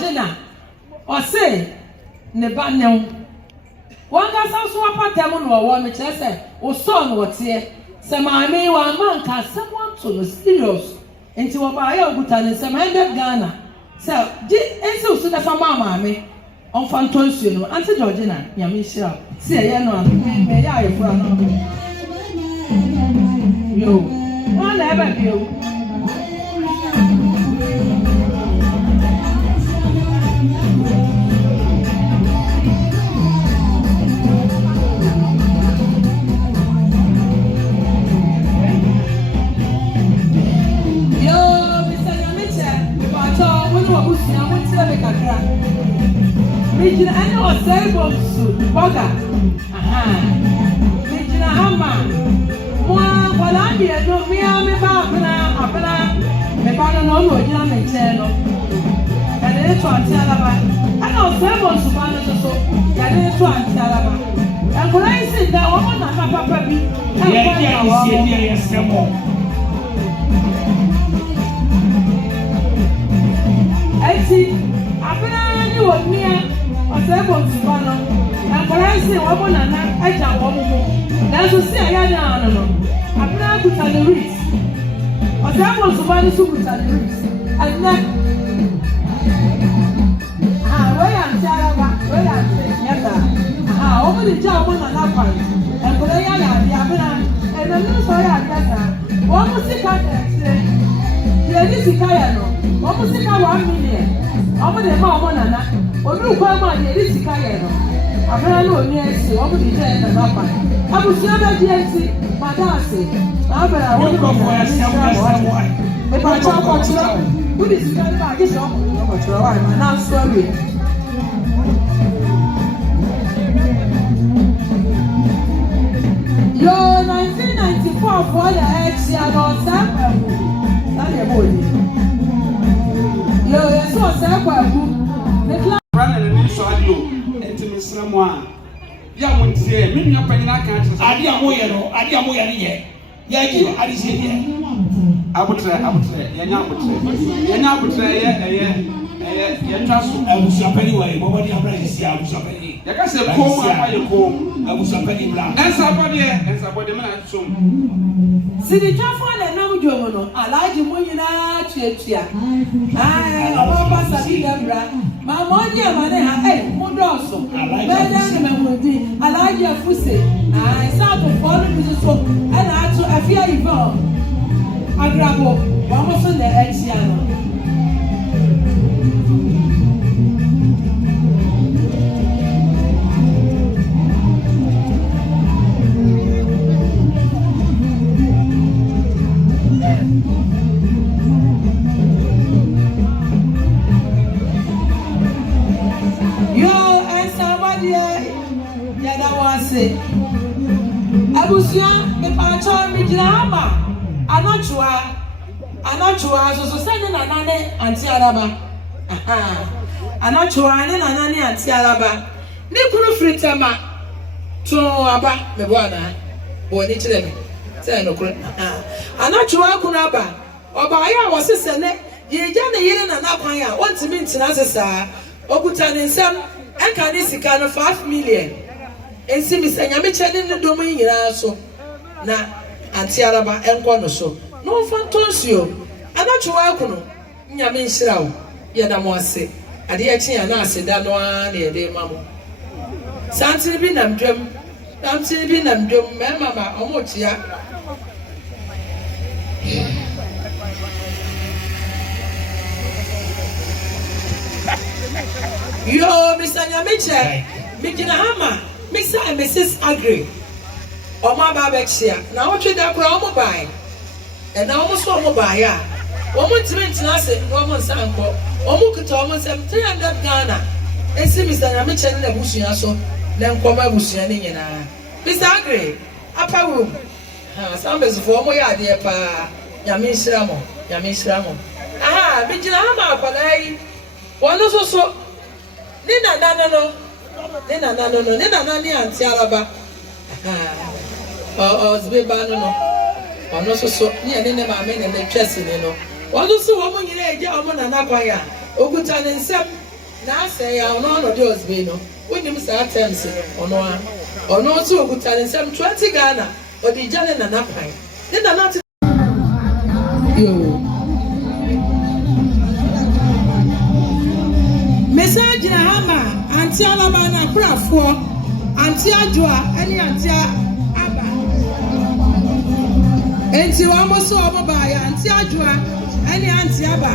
Georgina or say neba new. One gas also a patamon or one which I said, or son what's here. Some I may one man can someone to the serious into a bio butan and some hundred Ghana. So, did so soon as a mamma me on Fantos, you know, Auntie Georgina, Yamisha. See, I know, may I for another. You, one ever you. Regina, I know a terrible bugger. Regina Hammer. One, while I'm here, don't me, I'm about me, pardon, no, Regina Mechano. And then to Antialaba. I know several Subanas so, and then to Antialaba. And when I sit down, woman, I'm a papa. Yes, I see, I knew what me. Ọ̀sẹ̀bọ̀ Sùpánà, ẹ̀kọ́rẹ́ ṣe wọ́n mọ̀ nàná ẹ̀jà wọ́n mú. Lẹ́sọ sí ẹ̀yà ní àná nọ. Àbúrò àkùtà ní rìs. Ọ̀sẹ̀bọ̀ Sùpánà ní sùkùtà ní rìs. Ẹ̀dínlẹ̀. Wẹ́yà ń ṣe araba, wẹ́yà ń ṣe ìyẹ́ta. Wọ́n mú ní jẹ́ ọmọ nàná pàrọ̀. Ẹ̀kọ́rẹ́ yà ní àdí àbúrò. Ẹ̀dọ̀ ní sọ yà ní ẹ̀ta. Wọ́n mú síkà tẹ̀sílẹ̀. Ìyẹn ní síkà yẹn nọ. Wọ́n mú síkà 1 million. Ọmọ dẹ̀ máa ọmọ nàná. Olùkọ́ ọmọ àyè ní sika yẹn nọ. Àbúrò náà ò ní ẹsẹ̀ wọ́n mú ní jẹ́ ẹ̀ nàná pa. Abùsùn ẹ̀bẹ̀ di ẹsẹ̀ màdá àsè. Àbẹ̀rẹ̀ àwọn olùkọ́ ẹ̀sìn àwọn ìbàjẹ́ ọkọ̀tìrọ̀. Wúni sika ní báyìí sọ ọkọ̀tìrọ̀ wà ní náà sọ́ọ̀rì. Yo 1994 fọ́ yà ẹ̀ ti àná ọ̀sẹ̀ ẹ̀kú. Sáyẹ̀ bò yìí. Yo yẹ sọ ọ̀sẹ̀ ẹ̀kú ẹ̀kú. Ya muntie mimi hapa nina kanti adi amoye no adi amoye ni ye ji adi se ye abutre ye twaso abusapani wa mo body abra si abusapani ya ka se kom apa ye kom abusapani bla ensa body me na som Sidi twafo na nam dwomo no alaji mo nyina tuatua oba pasa bi dabra ma mo nye ma ne ha mo doso beda ne memudi alaji afuse sa to follow bi so na atu afia ivo agrabo wa mo so na echia no Abusia me pacho mi drama anachua so send na nane anti araba anachua ne na nane anti araba ni kuru fritama to aba me bwana boni kire me say no kuru anachua kunu aba oba ya wo sese ne ye ja ne yire na nakwan ya wontimi ntina sesa okuta ne nsam enka ne sika no 5 million ensi misanya me chene ne domo nyira so na anti araba enko no so no fantosio anachuwa akuno nyame nhira wo ye da mo ase ade ya chi ya na ase da no a na ye de mamo santiri bi nam dwam me mama omo tia yo misanya me che mikina hama Mr. and Mrs. Agri. Oma Babexia. Now what you da promo buy? And now almost one buy ya. Woman's maintenance, woman's uncle. Omukuto almost 300 Ghana. And see Mr. Namichan in the bushia so then come my bushia in Mr. Agri, upper room. Some is for my idea pa Yamishramo. Aha, Bijina Hama Palai. One also so Nina no. Nena nani anti araba ozbe ba no ono so ni ene ma me ne twese ne no ono so wo mo nyina eje omo na nakwan ya okuta ne nsem na say ya no de osbe no wonim sa terms ono so okuta ne nsem 20 Ghana odi jale na napan ne na not yo message na hama anti alaba na krafo anti adwoa ani anti aba enti wa mo so omo ba ya anti adwoa ani anti aba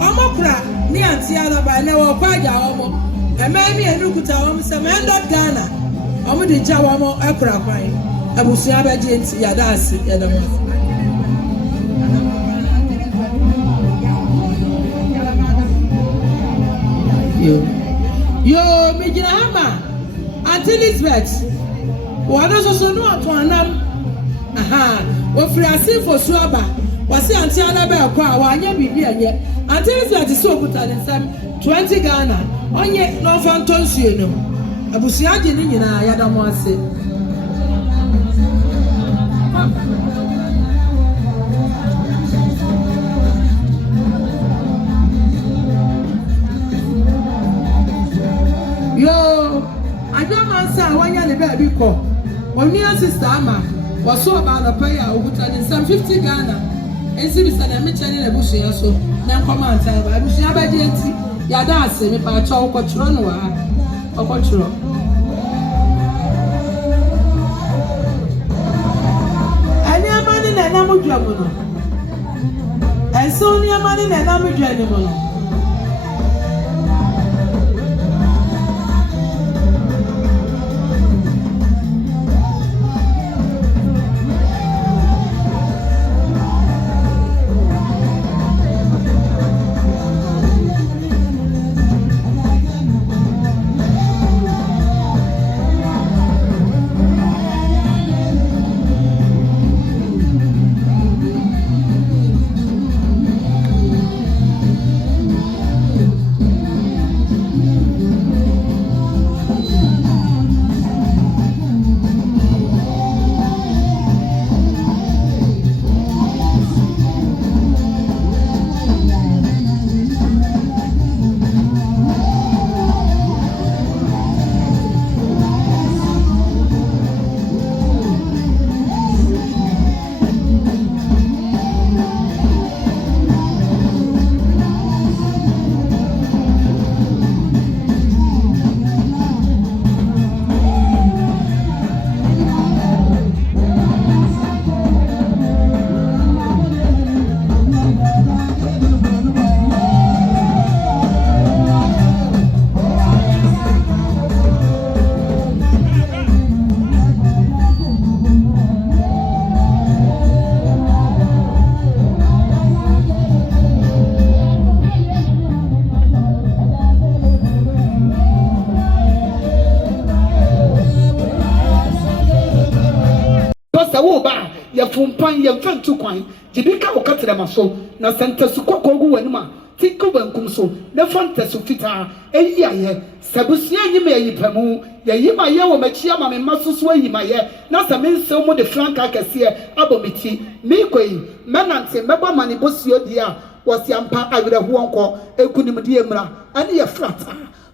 omo kura ni anti alaba na wo kwaja omo ema mi enukuta omo se menda Ghana omo de ja wa mo akura kwan abusu abaje enti ya dasi ya da mo yo me jira hama Auntie Elizabeth wana so no atwanam wo free asin for suaba wase Auntie Alaba akwa wa anya bibi anye Auntie Elizabeth so okuta ne nsam 20 Ghana onye no fanton suye no abusu age ni nyina ya da mo ase yo adama sa wanya le ba bi ko oni sister ama waso ba na pay a okuta ni some 50 Ghana ensi bi sa na me chane na busu ya so na nkoma anta ba busu ya ba di enti ya da ase me pa cho ko tro no wa okotro ani amani na na mu dwa mu no enso ni amani na na mu dwa ni mu no ya fumpan ya fantu kwan jibika okatere maso na sentasu kokogu wanuma tiko bankum so na fantasu fita eyiaye sabusia nyime yipamu ya yima ye wo machi ama me masoso yima ye na samense mo de franka kase abomiti mikoi menante meba mani bosio dia wasiampa awirahu onko ekunimdi emra ani ye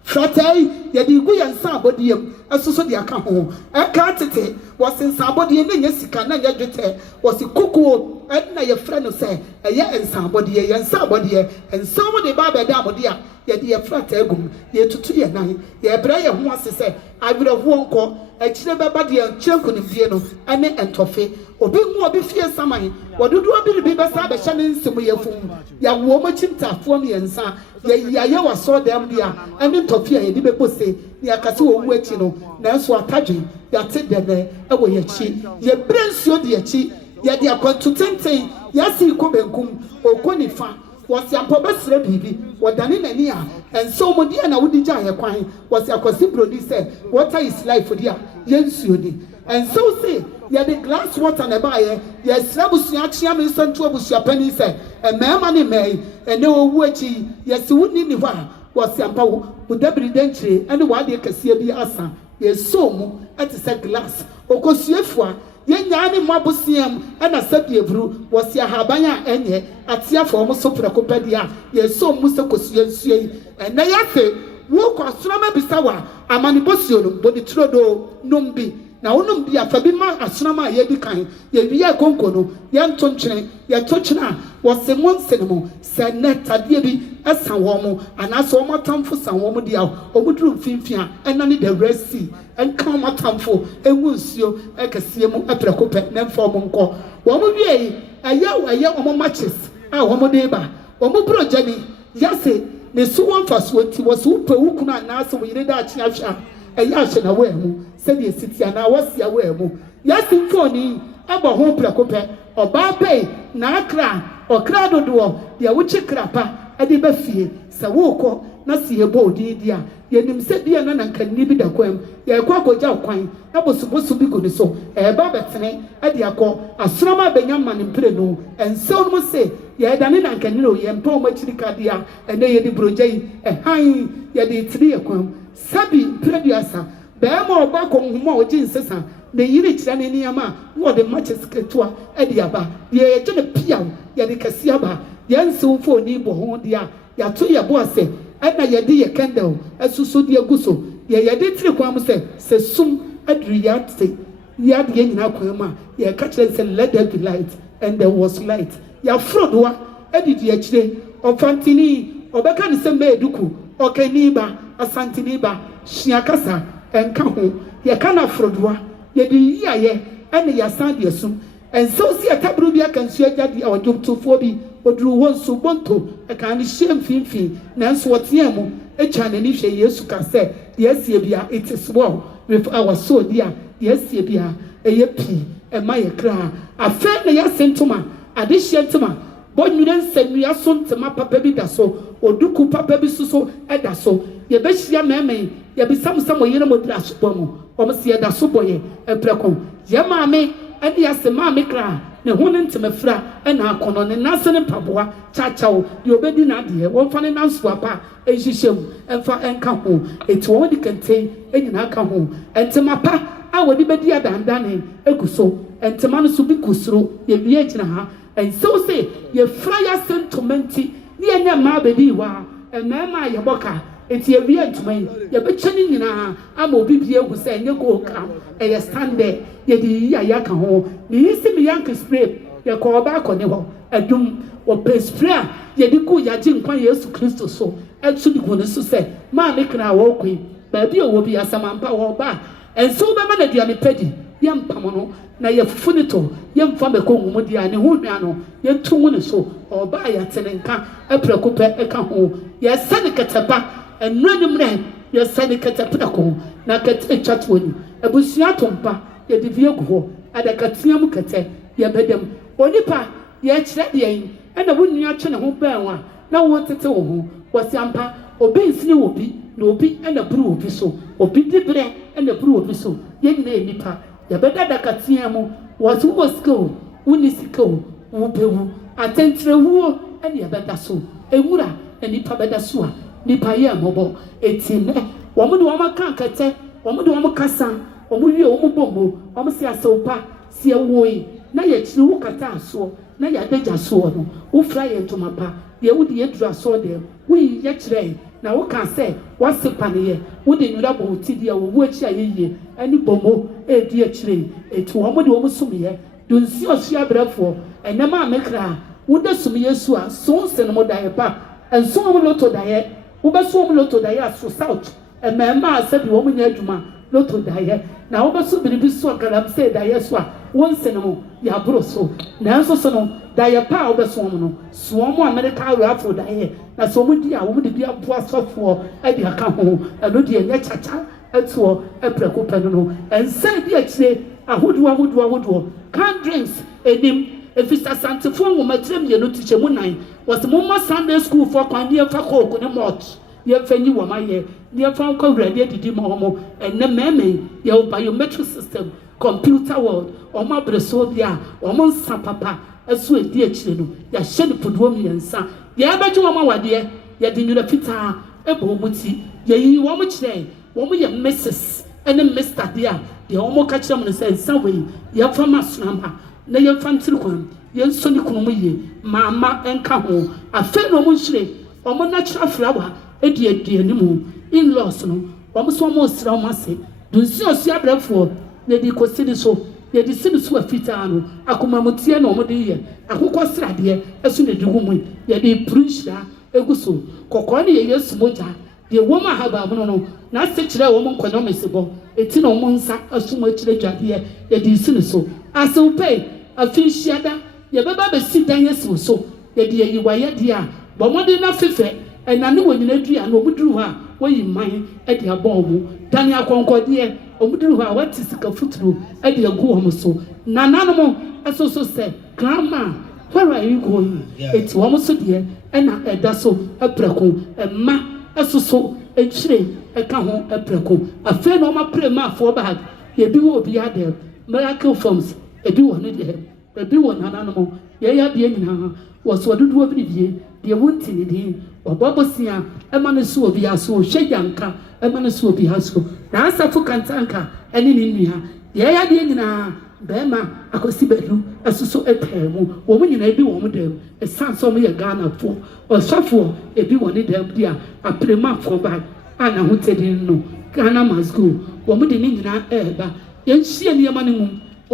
fratai ya di gu ya nsa abodiem asoso di aka ho aka tete wasi nsa abodie na nya sika na nya dwete wasi kukuo na ye fra no se eye nsa abodie ye nsa abodie nsa mo de ba beda amode a ye di ye frata egum ye tutu ye nan ye bra ye ho asese awirahu onko akire beba de chenkunimdie no ane entofe obi hu obi fie saman wodudu obi bi besa be hye ne nsemu ye fum ya wo mo chintafo me nsa ya waso dem dia ene ntofia ye di bepose ni akase wo wu achi no na so atadwe ya te dene e wo ye chi ye brensuo de achi ya de akwantu tenten ya si ko benkum okoni fa wasi ampo besre bibi wadane nani a enso mo dia na wodi gya ye kwan wasi akwasi brodi say water is life dia yensuo di enso say ya the glass water na ba ye ya srabusu achia me santu abusu apani say emema ne mai ene owu achi ya si wuni ni ho a wasi ampa wo udabri denchire ene wade kase bi asa ye so mu ati say glass okosuefua yenya ne mabosiam ana sabie bru wosi ahaban a enye atia fo mo sopra kopadia ye so mu se kosue nsue ena yafe wo kwa asonama bisa wa amane bosio no bodi trodo nombi na wonom bi afa bi ma asonama ye di kan ye wiya konko no ye ntontwene ye tokyena wo se monsenemo se netade bi esan wo mo anaso wo matamfo san wo mo dia o mudru mfimfia enane the Red Sea enka wo matamfo enwu nsuo ekese mu eprekope na mfa wo nko wo mo wie aya wo mo matches a wo mo de ba wo mo project yase ne so won faso nti wo so pe wukunu anaso wo yire da achi ahwa eya hye na wo emu se de sitia na wo sia wo emu yase mfoni aba ho prekope oba pe na akra okra dodo de wo chikrapa ade ba fie se wo ko na se ye bo di a ye nim se bia na nkanni bi da kwam ye kwa goja kwan na bosubosu bi go ni so e ba betene ade akọ asrama benyama ne mpre no ensew no se ye da ne nkanni no ye mpa o machirika dia ene ye di brojai han ye di tiri ye kwam sabi preduasa be ma oba ko nhoma o ji nsesa na yiri kira ne niyama wo de matches ketua ade aba ye je ne piaw ye de kasi aba ye nsew fo ni bo ho dia ya to ye bo ase ana ye de ye candle asusu de aguso ye de tiri kwam se sum adri ya te ya de nyina kwam a ye ka kire se let there be light and there was light ya frodoa edidi akire ofantini obeka ne se meduku okani ba asantini ba shiakasa enka ho ye kana frodoa ye de yiaye ene ya san de asum enso si atabru bia kansu agade a odwotofo bi oduru wonso bonto e kan ni shem finfin nanso wotea mu e chane ni hwe Yesu ka se de asie bia it is well with our soul dia de asie bia e ye pi e ma ye kra afa na ya sentoma ade hyentoma bonwire nsanua so ntema papa bi da so oduku papa bi so e da so ye be hia meme ye bi samsam yire modra so bomu o mse ye da so boye e preko ye maame ade ya se maame kra ne hono ntemafra na akono ne nasene mpaboa chachawo de obedi na de won fa ne nanso apa ehihiem emfa enka ho eti won di kente enyina aka ho entemapa a wodi bedi adandane eguso entema no so bi kusuro ye bia gina ha enso se ye fra ya sentimenti ne enya ma bedi wa emema ye boka eti ye bia ntumai ye bechani nyina ama obi bia egu se enye go ka ye stand there ye di ya ka ho ni isi mi yank spray ye ko ba ko ne ho adum o pe spray ye di ku ya ji nkwa Yesu Kristo so etu di ko ne so se ma me kra wo kwi ba bi o bi asamampa wo ba enso ba ma na dia me pedi ye mpamono na ye fufunito ye mfa me ko ngumu dia ne ho nua no ye tungu ne so o ba ya tenenka epreko pe eka ho ye sane keteba enranim ne ye sane ketepda ko na ket echatwoni ebusua tompa ye di vie go adakatia mu kete ye bedem onipa ye kire de yin ena wonua twe ne ho banwa na wo tete wo ho wosiampa obi nsini wo bi na obi ena buru obi so obi dibre ena buru obi so ye nyina enipa ye beda dakatia mu wasu wo skill woni skill wo bewu atentre wo ena ye beda so ewura enipa beda so a nipa ye mobo etine wo mu de wo maka kete wo mu de wo kasa omu wie omu bombo omu se asopa se woi na ye kiri wo kata aso na ya daja so no wo fra ye ntomapa ye wo de ye dura so de wo ye kire na wo ka se wo sepa ne ye wo de nyura bo ti de wo wo achi ayeye ani bombo e di e kire etu omu de omu sum ye do nsi osi abrafo enema amekra wo de sum Yesu a so se no mo da ye pa enso omu loto da ye wo be so omu loto da ye aso south emema asabi wo mu nya adwuma loto daye na wo beso biribi so garam say daye so a wonse no ya bro so na nso so no daye pa wo beso mo no so mo America rafo daye na so mo di a wo de bia boa sofo e di aka ho eno di enye chacha eto epreko penu no ense di akire ahodo can drinks enim efisa santefo wo matrem ye no tiche mu nan was mo ma Sunday school for kwan ye fa ko ne mot ye fanyi wo ma ye ye fa ko wrede didi mo mo enne meme ye biometric system computer world o ma breso bia o mo nsa papa asu edi akire no ya hye ne podo mi yensa ye abaji wo ma wade ye di nyura fita ebo muti ye yi wo mo kire wo mo ye Mrs ene Mr dia de o mo ka kire mo ne se nsa we ye fa masnamba na ye fa ntiri kwan ye nso ni kunu mo ye mama enka ho afa no mo nhire o mo natural flower edi edi animu in-laws no wɔn so wɔn sra wɔn ase dunsi osu abrɛfoɔ yɛde kɔsi ne so yɛde si ne so afitaa no akomamutie na wɔn de yɛ akokɔ sradeɛ ɛso na de gu mu yɛde puru nhyira egu so kɔkɔɔ ne yɛ Yesu mogya deɛ wɔn ahaban no na ase kyerɛ wɔn nkɔnɔmɛsi bɔ eti na wɔn nsa ɛso wɔn akyerɛ dwadeɛ yɛde si ne so asewopɛ afi nhyiada yɛbɛba bɛsi dan yɛsi so yɛde yɛyi wayɛ deɛ a bɔmɔden na fefɛ ɛnane wɔ nyina dua na wɔn duru hɔ a wɔyi man ɛde abɔ wɔn dan akɔnkɔdeɛ wɔn duru hɔ a wɔte sika futuro ɛde agu wɔn so nananom ɛsoso sɛ grandma where are you going eti wɔn so deɛ ɛna ɛda so ɛprɛko ɛma ɛsoso ekyire ɛka ho ɛprɛko afei na wɔn apere ma afɔ bag yɛbi wɔ obi adɛm miracle forms ebi wɔ ne deɛ ebi wɔ nananom yɛyɛ abie nyinaa wɔso dodoɔ bi die deɛ wonti ne din wɔbɔbɔsia ɛma ne so obi aso hwɛ yanka ɛma ne so obi aso na asafo kantanka ɛne ne nua yɛyɛ deɛ nyinaa bɛɛma akosi bɛdu ɛsoso ɛpɛɛ mu wɔn nyinaa ebi wɔn dɛm ɛsan so wɔn yɛ Ghanafoɔ ɔsɔfoɔ ebi wɔ ne dɛm di a apiremafoɔ bag a n'ahotɛden no Ghana must go wɔn de ne nyinaa ɛɛba yɛnhyia nneɛma no mu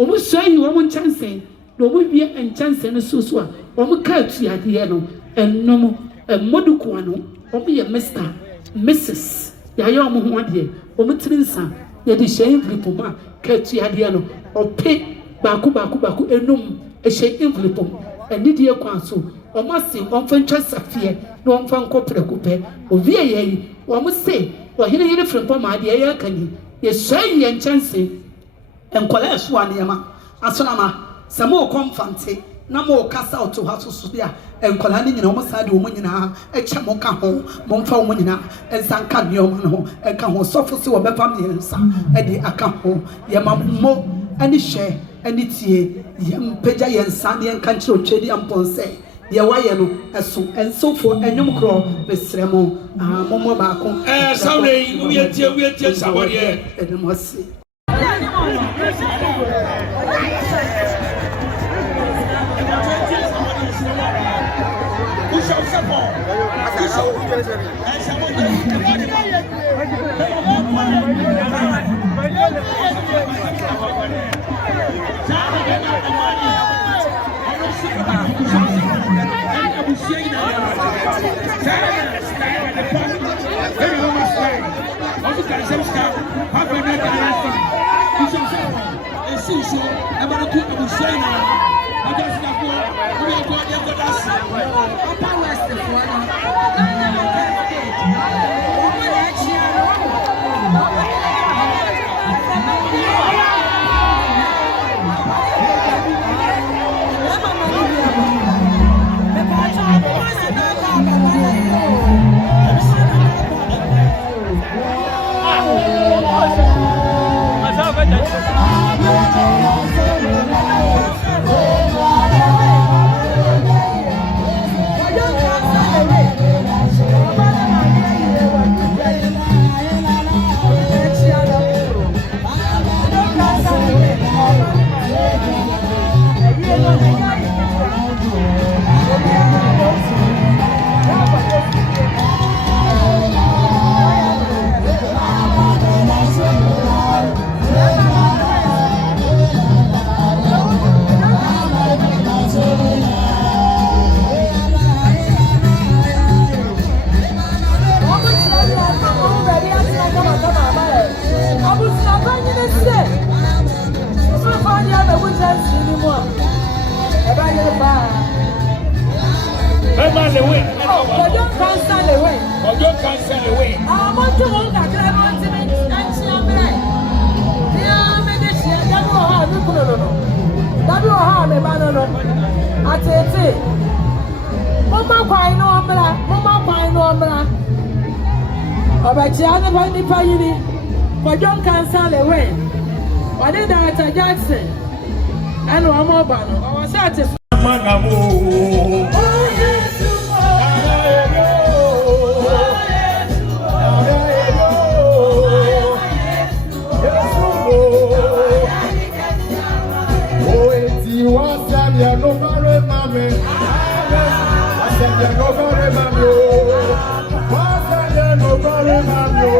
wɔn sua yi wɔn nkyɛnsee na wɔn wie nkyɛnsee no so a wɔn kaa tuadeɛ no ɛnum ɛmɔdukoa no wɔn yɛ Mr. Mrs. yɛayɛ wɔn ho adeɛ wɔn tiri nsa yɛde hyɛ envelope mu a kaa tuadeɛ no ɔpe baako enum ɛhyɛ envelope mu ɛnidie kwan so wɔn ase wɔn fɛ ntwa safiɛ na wɔn fɛ nkɔ pɛrɛkopɛ obi yɛ yɛ yi wɔn se wɔhene yere firi mpɔ maa deɛ yɛ aka ni yɛsua yi yɛ nkyɛnsee nkɔla ɛso a nneɛma asonama sɛ mo kɔ mfante na mo kasa ɔto ha soso bi a nkɔla ne nyinaa wɔn saa de wɔn nyinaa ɛkyɛ mo ka ho mo mfa wɔn nyinaa nsa nka nneɛma no ho ɛka ho sɔfo si wɔ bɛfa mmiɛnsa ɛde aka ho yɛma mo ɛne hyɛ ɛne tie yɛmpagya yɛn nsa ne yɛnka nkyerɛ otwa di ampɔnsɛ deɛ wayɛ no ɛso ɛnsofo ɛnwom korɔ bɛsrɛ mo mɔmmɔ baako sawre yi wuyɛtie sawadeɛ ɛne mo ase Lil Win. Oh, you can't Lil Win. Oh, you can't Lil Win. I want to want that I want to make and see I'm right. Yeah, me this year, that will have me put on. That will have me banana. I tell you. Mama crying no umbrella. Mama crying no umbrella. About Gianna Bunny Payini. But you can't Lil Win. What did Director Jackson? And one more banner. I was satisfied. No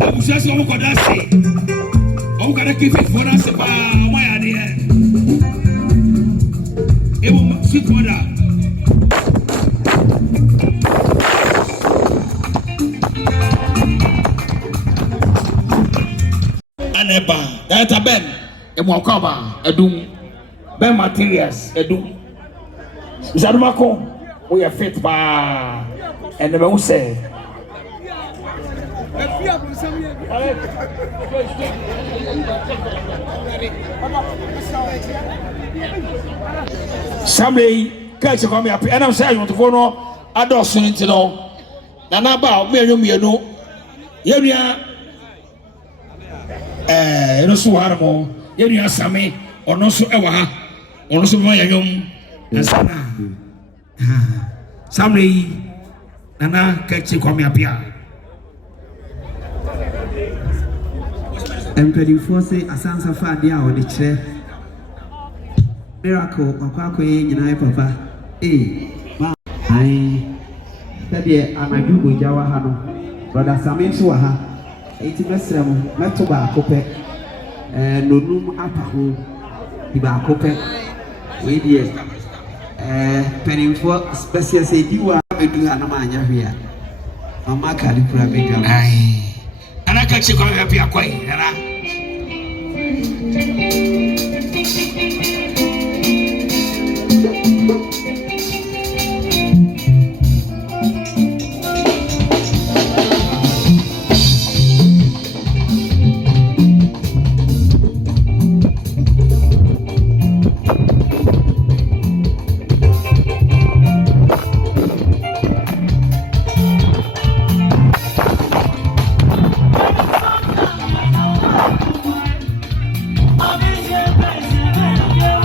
Abusuasi omo koda se. Omo kada keep for na se pa omo ya de. Ewo sweet mother. Aneba, that a ben, a mwakaba, a doom, ben materials, a doom. Zadumako, we are fit by, and the moon say. Somebody catch a come up, and I'm saying to follow. I don't see it, no. Nana about me, you know. Yeah. No so harmo yenu asame ono so ewa ha ono so ma yanyom nsana samre nana kachi kwame apia empedifo se asansa fa ade a ode kire miracle akwa nyina papa ma ai tade anagugo jawa ha no brother Samuel so ha eti mesra mo meto ba akopɛ nonum apaho di ba akopɛ we die penifo special say diwa bedu anama anya hwea mama kali pura bega ai anaka chiko ya pia kwai era I'm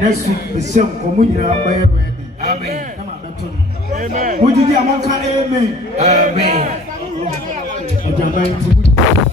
Next week, the same communion by ready. Amen. Come on, amen. Would you amen? Amen.